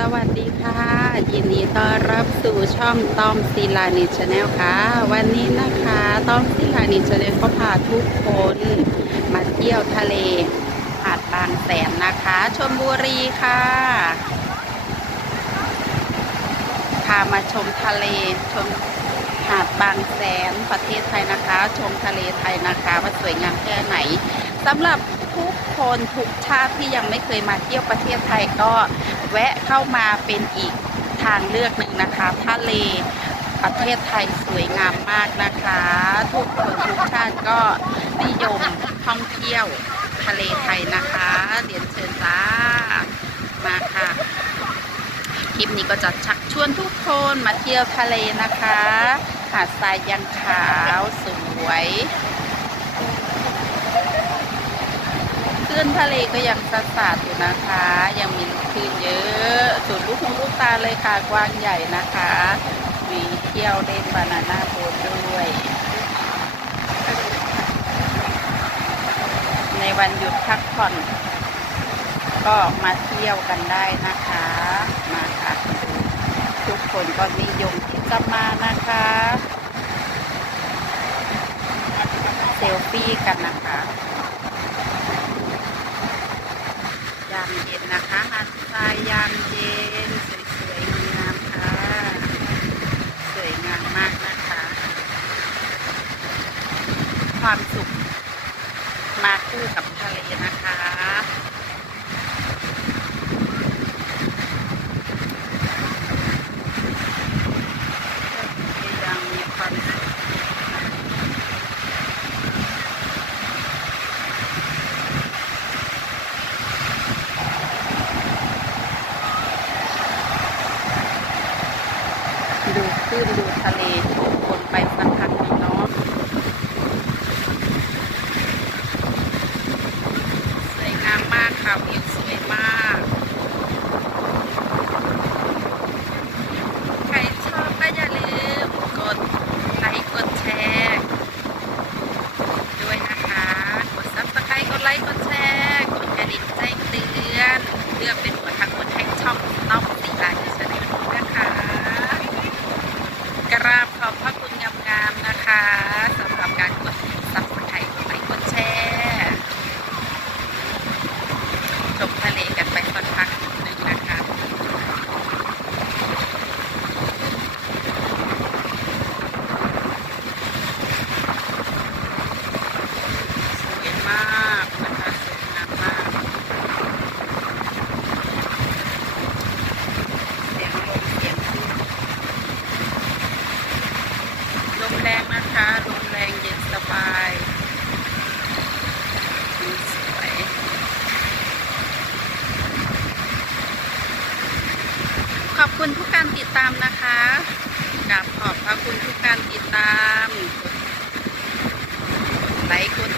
สวัสดีค่ะ ยินดีต้อนรับสู่ช่องต้อมศิลานิชแนลค่ะ วันนี้นะคะต้อมศิลานิชแนลก็พาทุกคนมาเที่ยวทะเลหาดบางแสนนะคะชลบุรีค่ะพามาชมทะเลชมหาดบางแสนประเทศไทยนะคะ ชมทะเลไทยนะคะ ว่าสวยงามแค่ไหนสำหรับทุกคนทุกชาติที่ยังไม่เคยมาเที่ยวประเทศไทยก็ แวะเข้ามาเป็นอีกทางเลือกหนึ่งนะคะทะเลประเทศไทยสวยงามมากนะคะ ทุกคนทุกชาติก็นิยมท่องเที่ยวทะเลไทยนะคะเรียนเชิญจ้ามาค่ะ คลิปนี้ก็จะชักชวนทุกคนมาเที่ยวทะเลนะคะ หาดทรายยังขาวสวยคลื่ นทะเลก็ยังสะสาดอยู่นะคะ ยังมีคลื่นเยอะสุดลูกหูลูกตาเลยค่ะกว้างใหญ่นะคะ มีเที่ยวเล่นบานาน่าโบ๊ทด้วย ในวันหยุดพักผ่อน ก็มาเที่ยวกันได้นะคะ มาค่ะทุกคนก็นิยมที่จะมานะคะเซลฟี่กันนะคะยามเย็นนะคะหาดทรา ยามเย็นสวยๆงามค่ะ สวยงามมากนะคะ ความสุขมาคู่กับทะเลนะคะ ยังมีความสุขดูคลื่นดูทะเลทุกคนไปสักพักหนึ่งเนาะสวยงามมาก ค่ะวิวสวยมาก ใครชอบก็อย่าลืมกดไลค์กดแชร์ด้วยนะคะ กดซับสไครต์กดไลค์กดแชร์กดกระดิ่งแจ้งเตือนเพื่อเป็นหัวทางคนแห่งช่องน้องสีลายชาแนลนะคะ กราบขอบพระคุณงามๆนะคะสำหรับการกดซับสไครต์กดไลค์กดแชร์ชมทะเลกันไปสักพักหนึ่งนะคะ สวยมากนะคะสวยงามมาก เสียงลมเสียงคลื่นลมแรงนะคะ ลมแรงเย็นสบายวิวสวย ข อบคุณทุกการติดตามนะคะกับขอบพระคุณทุกการติดตามกดไลค์กด